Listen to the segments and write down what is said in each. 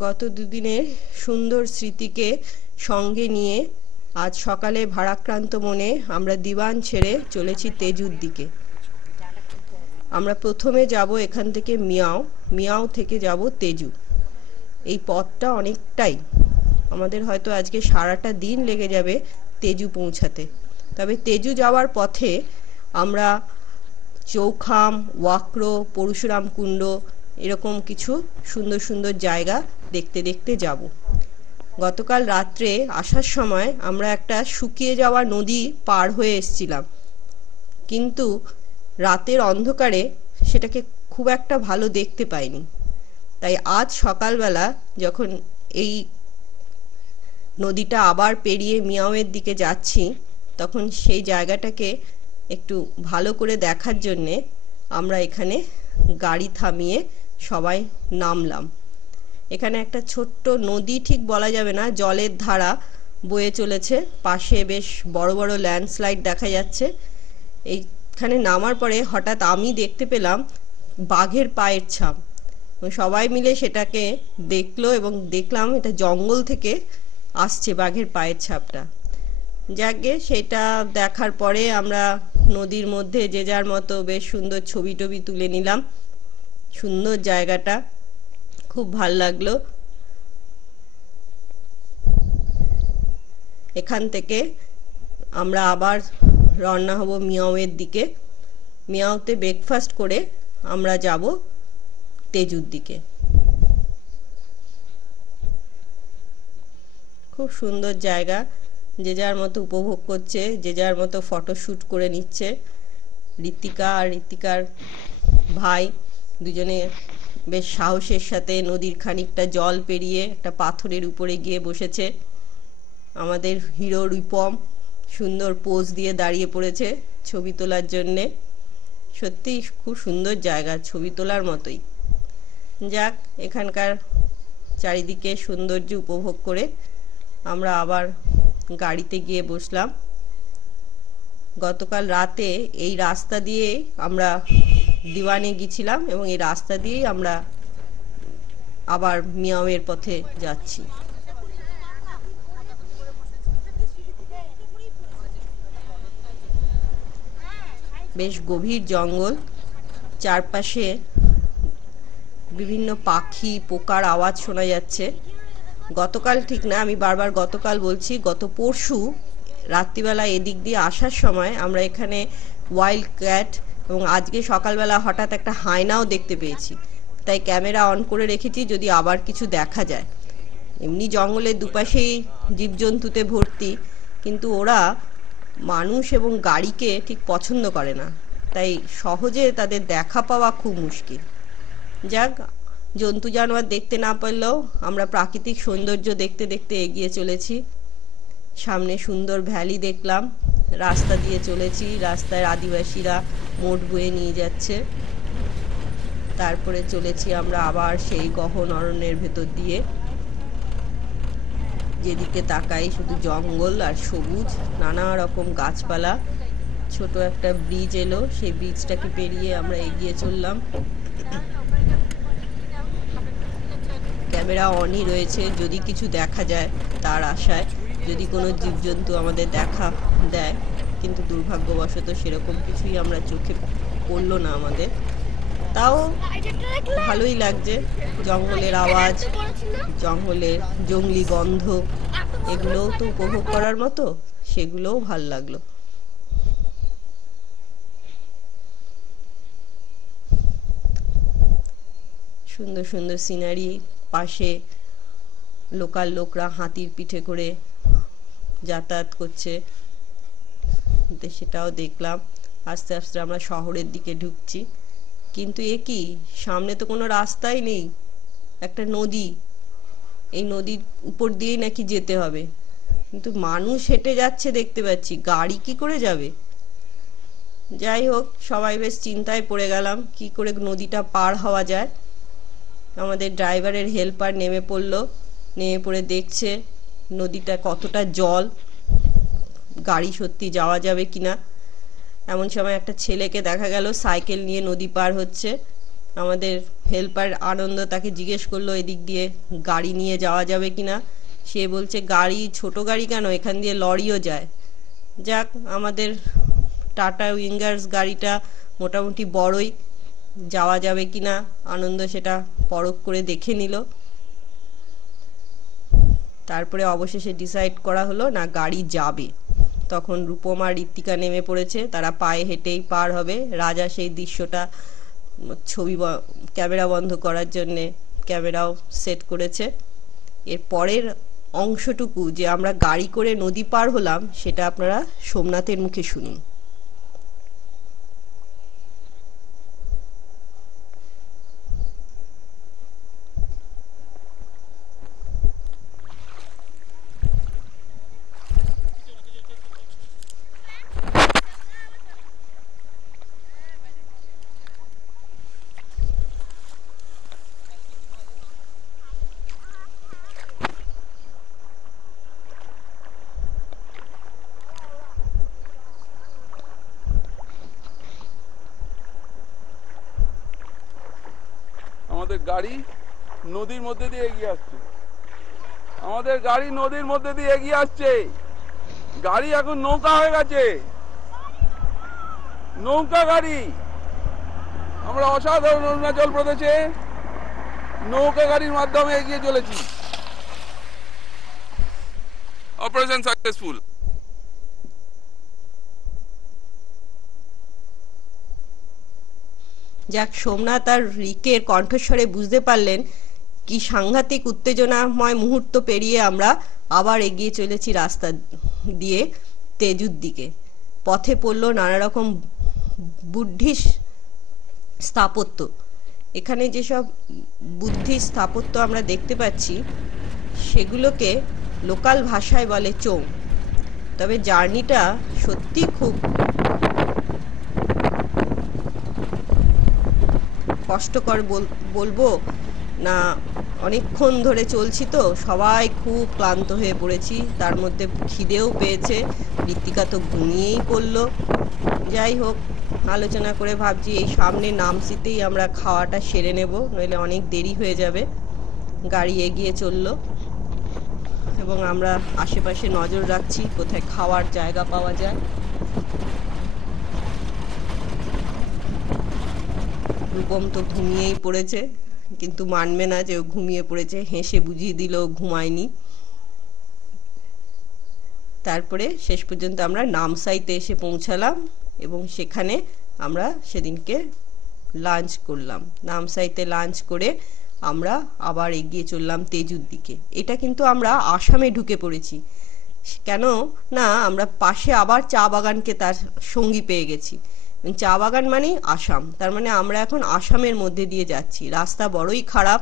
গত দুদিনের সুন্দর স্মৃতিকে সঙ্গে নিয়ে আজ সকালে ভারাক্রান্ত মনে আমরা দিওয়ান ছেড়ে চলেছি তেজুর দিকে। আমরা প্রথমে যাব এখান থেকে মিয়াও, মিয়াও থেকে যাব তেজু। এই পথটা অনেকটাই, আমাদের হয়তো আজকে সারাটা দিন লেগে যাবে তেজু পৌঁছাতে। তবে তেজু যাওয়ার পথে আমরা চৌখাম, ওয়াক্রো, পরশুরাম কুণ্ড এরকম কিছু সুন্দর সুন্দর জায়গা দেখতে দেখতে যাব। গতকাল রাত্রে আসার সময় আমরা একটা শুকিয়ে যাওয়া নদী পার হয়ে এসেছিলাম, কিন্তু রাতের অন্ধকারে সেটাকে খুব একটা ভালো দেখতে পাইনি। তাই আজ সকালবেলা যখন এই নদীটা আবার পেরিয়ে মিয়াওয়ের দিকে যাচ্ছি, তখন সেই জায়গাটাকে একটু ভালো করে দেখার জন্যে আমরা এখানে গাড়ি থামিয়ে সবাই নামলাম। এখানে একটা ছোট্ট নদী ঠিক বলা যাবে না, জলের ধারা বয়ে চলেছে, পাশে বেশ বড় বড় ল্যান্ডস্লাইড দেখা যাচ্ছে। এইখানে নামার পরে হঠাৎ আমি দেখতে পেলাম বাঘের পায়ের ছাপ। সবাই মিলে সেটাকে দেখলো এবং দেখলাম এটা জঙ্গল থেকে আসছে বাঘের পায়ের ছাপটা। যাকে সেটা দেখার পরে আমরা নদীর মধ্যে যে যার মতো বেশ সুন্দর ছবি টবি তুলে নিলাম। সুন্দর জায়গাটা, খুব ভাল লাগলো। এখান থেকে আমরা আবার রওনা হব মিয়াওয়ের দিকে। মিয়াওতে ব্রেকফাস্ট করে আমরা যাব তেজুর দিকে। খুব সুন্দর জায়গা, যে যার মতো উপভোগ করছে, যে যার মতো ফটোশ্যুট করে নিচ্ছে। ঋতিকা আর ঋতিকার ভাই দুজনে বেশ সাহসের সাথে নদীর খানিকটা জল পেরিয়ে একটা পাথরের উপরে গিয়ে বসেছে। আমাদের হিরো রূপম সুন্দর পোজ দিয়ে দাঁড়িয়ে পড়েছে ছবি তোলার জন্যে। সত্যি খুব সুন্দর জায়গা, ছবি তোলার মতোই। যাক, এখানকার চারিদিকে সৌন্দর্য উপভোগ করে আমরা আবার গাড়িতে গিয়ে বসলাম। গতকাল রাতে এই রাস্তা দিয়ে আমরা দিওয়ানে গিয়েছিলাম এবং এই রাস্তা দিয়েই আমরা আবার মিয়াওয়ের পথে যাচ্ছি। বেশ গভীর জঙ্গল, চারপাশে বিভিন্ন পাখি পোকার আওয়াজ শোনা যাচ্ছে। গতকাল ঠিক না, আমি বারবার গতকাল বলছি, গত পরশু রাত্রিবেলা এদিক দিয়ে আসার সময় আমরা এখানে ওয়াইল্ড ক্যাট এবং আজকে সকালবেলা হঠাৎ একটা হায়নাও দেখতে পেয়েছি। তাই ক্যামেরা অন করে রেখেছি যদি আবার কিছু দেখা যায়। এমনি জঙ্গলের দুপাশেই জীবজন্তুতে ভর্তি, কিন্তু ওরা মানুষ এবং গাড়িকে ঠিক পছন্দ করে না, তাই সহজে তাদের দেখা পাওয়া খুব মুশকিল। যাক, জন্তু জানোয়ার দেখতে না পারলেও আমরা প্রাকৃতিক সৌন্দর্য দেখতে দেখতে এগিয়ে চলেছি। সামনে সুন্দর ভ্যালি দেখলাম, রাস্তা দিয়ে চলেছি, রাস্তায় আদিবাসীরা মোট বয়ে নিয়ে যাচ্ছে। তারপরে চলেছি আমরা আবার সেই গহন অরণ্যের ভেতর দিয়ে। যেদিকে তাকাই শুধু জঙ্গল আর সবুজ, নানা রকম গাছপালা। ছোট একটা ব্রিজ এলো, সেই ব্রিজটাকে পেরিয়ে আমরা এগিয়ে চললাম। ক্যামেরা অনই রয়েছে, যদি কিছু দেখা যায় তার আশায়, যদি কোনো জীবজন্তু আমাদের দেখা দেয়, কিন্তু দুর্ভাগ্যবশত সেরকম কিছুই আমরা চোখে পড়লো না আমাদের। তাও ভালোই লাগছে, জঙ্গলের আওয়াজ, জঙ্গলের জংলি গন্ধ, এগুলোও তো উপভোগ করার মতো, সেগুলোও ভাল লাগলো। সুন্দর সুন্দর সিনারি, পাশে লোকাল লোকরা হাতির পিঠে করে যাতায়াত করছে, সেটাও দেখলাম। আস্তে আস্তে আমরা শহরের দিকে ঢুকছি, কিন্তু এ কি, সামনে তো কোনো রাস্তাই নেই, একটা নদী, এই নদীর উপর দিয়েই নাকি যেতে হবে, কিন্তু মানুষ হেঁটে যাচ্ছে দেখতে পাচ্ছি, গাড়ি কি করে যাবে? যাই হোক, সবাই বেশ চিন্তায় পড়ে গেলাম কি করে নদীটা পার হওয়া যায়। আমাদের ড্রাইভারের হেল্পার নেমে পড়লো, নেমে পড়ে দেখছে নদীটা কতটা জল, গাড়ি সত্যি যাওয়া যাবে কিনা। এমন সময় একটা ছেলেকে দেখা গেল সাইকেল নিয়ে নদী পার হচ্ছে। আমাদের হেল্পার আনন্দ তাকে জিজ্ঞেস করলো এদিক দিয়ে গাড়ি নিয়ে যাওয়া যাবে কিনা। সে বলছে গাড়ি, ছোট গাড়ি কেন, এখান দিয়ে লরিও যায়। যাক, আমাদের টাটা উইঙ্গার্স গাড়িটা মোটামুটি বড়ই, যাওয়া যাবে কিনা আনন্দ সেটা পরখ করে দেখে নিল। তারপরে অবশেষে ডিসাইড করা হলো না, গাড়ি যাবে। তখন রূপম আর ঋত্বিকা নেমে পড়েছে, তারা পায়ে হেঁটেই পার হবে। রাজা সেই দৃশ্যটা ক্যামেরা বন্ধ করার জন্যে ক্যামেরাও সেট করেছে। এর পরের অংশটুকু যে আমরা গাড়ি করে নদী পার হলাম, সেটা আপনারা সোমনাথের মুখে শুনুন। আমাদের গাড়ি নদীর মধ্যে দিয়ে এগিয়ে আসছে। আমাদের গাড়ি নদীর মধ্যে দিয়ে এগিয়ে আসছে। গাড়ি এখন নৌকা হয়ে গেছে, নৌকা গাড়ি। আমরা অসাধারণ অরুণাচল প্রদেশে নৌকা গাড়ির মাধ্যমে এগিয়ে চলেছি। Operation successful. যাক, সোমনাথ আর রিকের কণ্ঠস্বরে বুঝতে পারলেন কি সাংঘাতিক উত্তেজনাময় মুহূর্ত পেরিয়ে আমরা আবার এগিয়ে চলেছি রাস্তা দিয়ে তেজুর দিকে। পথে পড়ল নানা রকম বুদ্ধিস্ট স্থাপত্য। এখানে যেসব বুদ্ধিস্ট স্থাপত্য আমরা দেখতে পাচ্ছি, সেগুলোকে লোকাল ভাষায় বলে চোং। তবে জার্নিটা সত্যি খুব কষ্টকর বলবো না, অনেকক্ষণ ধরে চলছি তো সবাই খুব ক্লান্ত হয়ে পড়েছি, তার মধ্যে খিদেও পেয়েছে। ঋত্বিকা তো ঘুমিয়েই পড়লো। যাই হোক, আলোচনা করে ভাবছি এই সামনে নামসিতেই আমরা খাওয়াটা সেরে নেব, নইলে অনেক দেরি হয়ে যাবে। গাড়ি এগিয়ে চললো এবং আমরা আশেপাশে নজর রাখছি কোথায় খাওয়ার জায়গা পাওয়া যায়। রূপম তো ঘুমিয়েই পড়েছে, কিন্তু মানবে না যে ও ঘুমিয়ে পড়েছে, হেসে বুঝিয়ে দিল ঘুমায়নি। তারপরে শেষ পর্যন্ত আমরা নামসাইতে এসে পৌঁছালাম এবং সেখানে আমরা সেদিনকে লাঞ্চ করলাম। নামসাইতে লাঞ্চ করে আমরা আবার এগিয়ে চললাম তেজুর দিকে। এটা কিন্তু আমরা আসামে ঢুকে পড়েছি, কেন না আমরা পাশে আবার চা বাগানকে তার সঙ্গী পেয়ে গেছি। চা বাগান মানেই আসাম, তার মানে আমরা এখন আসামের মধ্যে দিয়ে যাচ্ছি। রাস্তা বড়ই খারাপ,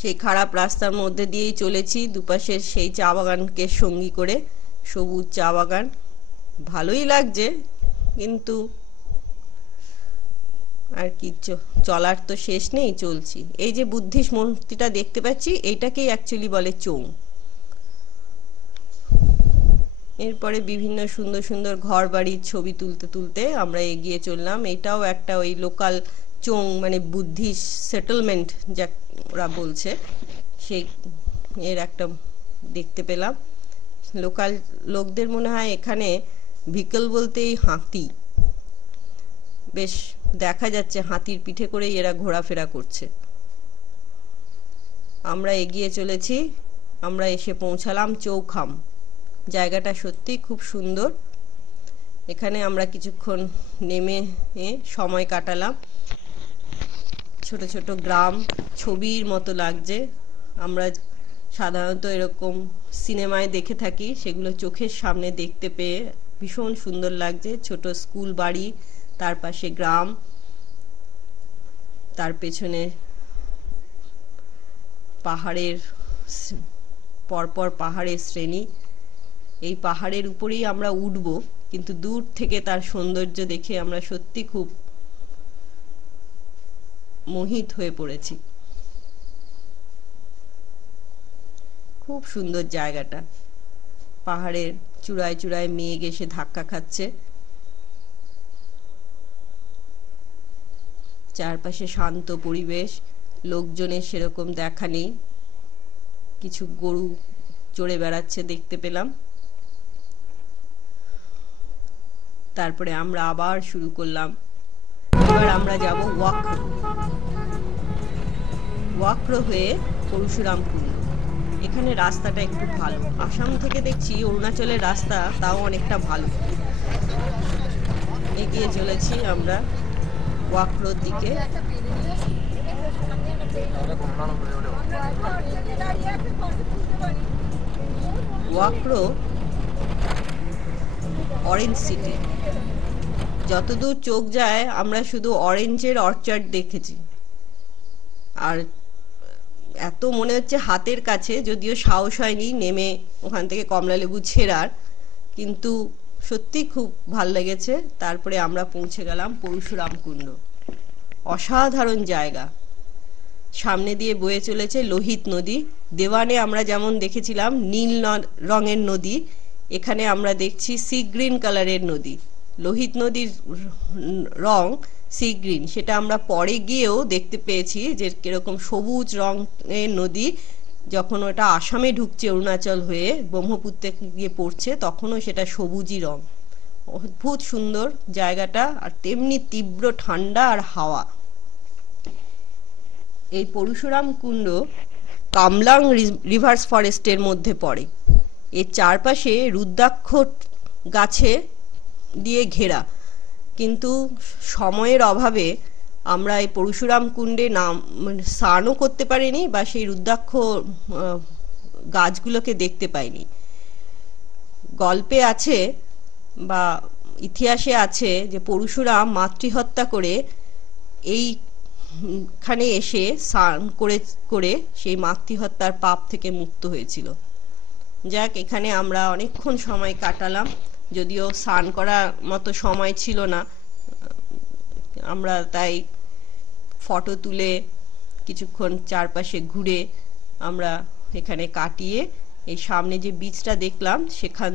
সেই খারাপ রাস্তার মধ্যে দিয়েই চলেছি, দুপাশের সেই চা বাগানকে সঙ্গী করে। সবুজ চা বাগান, ভালোই লাগছে, কিন্তু আর কি, চলার তো শেষ নেই, চলছি। এই যে বুদ্ধিস্ট মূর্তিটা দেখতে পাচ্ছি, এইটাকেই অ্যাকচুয়ালি বলে চোং। এরপরে বিভিন্ন সুন্দর সুন্দর ঘর বাড়ির ছবি তুলতে তুলতে আমরা এগিয়ে চললাম। এটাও একটা ওই লোকাল চোং, মানে বুদ্ধিস্ট সেটেলমেন্ট যা ওরা বলছে, সেই এর একটা দেখতে পেলাম। লোকাল লোকদের মনে হয় এখানে ভিকল বলতেই হাতি, বেশ দেখা যাচ্ছে হাতির পিঠে করেই এরা ঘোরাফেরা করছে। আমরা এগিয়ে চলেছি, আমরা এসে পৌঁছালাম চৌখাম। জায়গাটা সত্যি খুব সুন্দর। এখানে আমরা কিছুক্ষণ নেমে সময় কাটালাম। ছোট ছোট গ্রাম, ছবির মতো লাগছে। আমরা সাধারণত এরকম সিনেমায় দেখে থাকি, সেগুলো চোখের সামনে দেখতে পেয়ে ভীষণ সুন্দর লাগছে। ছোট স্কুল বাড়ি, তার পাশে গ্রাম, তার পেছনে পাহাড়ের পরপর পাহাড়ের শ্রেণী। এই পাহাড়ের উপরেই আমরা উঠব, কিন্তু দূর থেকে তার সৌন্দর্য দেখে আমরা সত্যি খুব মোহিত হয়ে পড়েছি। খুব সুন্দর জায়গাটা, পাহাড়ের চূড়ায় চূড়ায় মেঘ এসে ধাক্কা খাচ্ছে। চারপাশে শান্ত পরিবেশ, লোকজনের সেরকম দেখা নেই, কিছু গরু চড়ে বেড়াচ্ছে দেখতে পেলাম। তারপরে আমরা আবার শুরু করলাম। এবার আমরা যাব ওয়াক্রো হয়ে পরশুরাম কুণ্ড। এখানে রাস্তাটা একটু ভালো, আসাম থেকে দেখছি অরুণাচলের রাস্তা তাও অনেকটা ভালো। এগিয়ে চলেছি আমরা ওয়াক্রোর দিকে। ওয়াক্রো অরেঞ্জ সিটি, যতদূর চোখ যায় আমরা শুধু অরেঞ্জের অর্চার্ড দেখেছি, আর এত মনে হচ্ছে হাতের কাছে, যদিও সাহস হয়নি নেমে ওখান থেকে কমলা লেবু ছেঁড়ার, কিন্তু সত্যি খুব ভাল লেগেছে। তারপরে আমরা পৌঁছে গেলাম পরশুরাম কুণ্ড। অসাধারণ জায়গা, সামনে দিয়ে বয়ে চলেছে লোহিত নদী। দেওয়ানে আমরা যেমন দেখেছিলাম নীল রঙের নদী, এখানে আমরা দেখছি সি গ্রিন কালারের নদী। লোহিত নদীর রং সি গ্রিন, সেটা আমরা পরে গিয়েও দেখতে পেয়েছি যে কিরকম সবুজ রঙের নদী। যখন ওটা আসামে ঢুকছে অরুণাচল হয়ে ব্রহ্মপুত্রে গিয়ে পড়ছে, তখনও সেটা সবুজই রং। অদ্ভুত সুন্দর জায়গাটা, আর তেমনি তীব্র ঠান্ডা আর হাওয়া। এই পরশুরাম কুণ্ড কামলাং রিভার্স ফরেস্টের মধ্যে পড়ে। এর চারপাশে রুদ্রাক্ষ গাছে দিয়ে ঘেরা, কিন্তু সময়ের অভাবে আমরা এই পরশুরাম কুণ্ডে স্নানও করতে পারিনি বা সেই রুদ্রাক্ষ গাছগুলোকে দেখতে পাইনি। গল্পে আছে বা ইতিহাসে আছে যে পরশুরাম মাতৃহত্যা করে এইখানে এসে স্নান করে সেই মাতৃহত্যার পাপ থেকে মুক্ত হয়েছিল। যাক, এখানে আমরা অনেকক্ষণ সময় কাটালাম, যদিও স্নান করার মতো সময় ছিল না। আমরা তাই ফটো তুলে কিছুক্ষণ চারপাশে ঘুরে আমরা এখানে কাটিয়ে এই সামনে যে বীজটা দেখলাম সেখান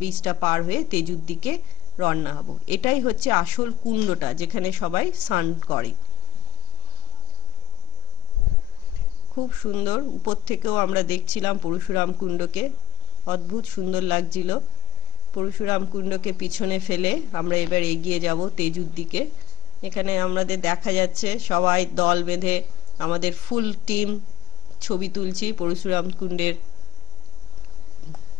বীজটা পার হয়ে তেজুর দিকে রওনা হব। এটাই হচ্ছে আসল কুণ্ডটা যেখানে সবাই স্নান করে। খুব সুন্দর, উপর থেকেও আমরা দেখছিলাম পরশুরাম কুণ্ডকে, অদ্ভুত সুন্দর লাগছিল। পরশুরাম কুণ্ডকে পিছনে ফেলে আমরা এবার এগিয়ে যাব তেজুর দিকে। এখানে আমাদের দেখা যাচ্ছে সবাই দল বেঁধে আমাদের ফুল টিম ছবি তুলছি পরশুরাম কুণ্ডের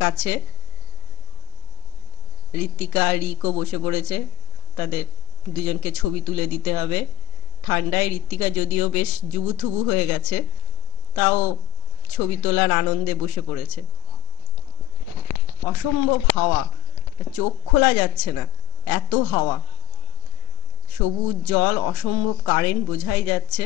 কাছে। ঋত্বিকা আর রিকও বসে পড়েছে, তাদের দুজনকে ছবি তুলে দিতে হবে। ঠান্ডায় ঋত্বিকা যদিও বেশ জুবুথুবু হয়ে গেছে, তাও ছবি তোলার আনন্দে বসে পড়েছে। অসম্ভব হাওয়া, চোখ খোলা যাচ্ছে না, এত হাওয়া। সবুজ জল, অসম্ভব কারেন্ট বোঝাই যাচ্ছে।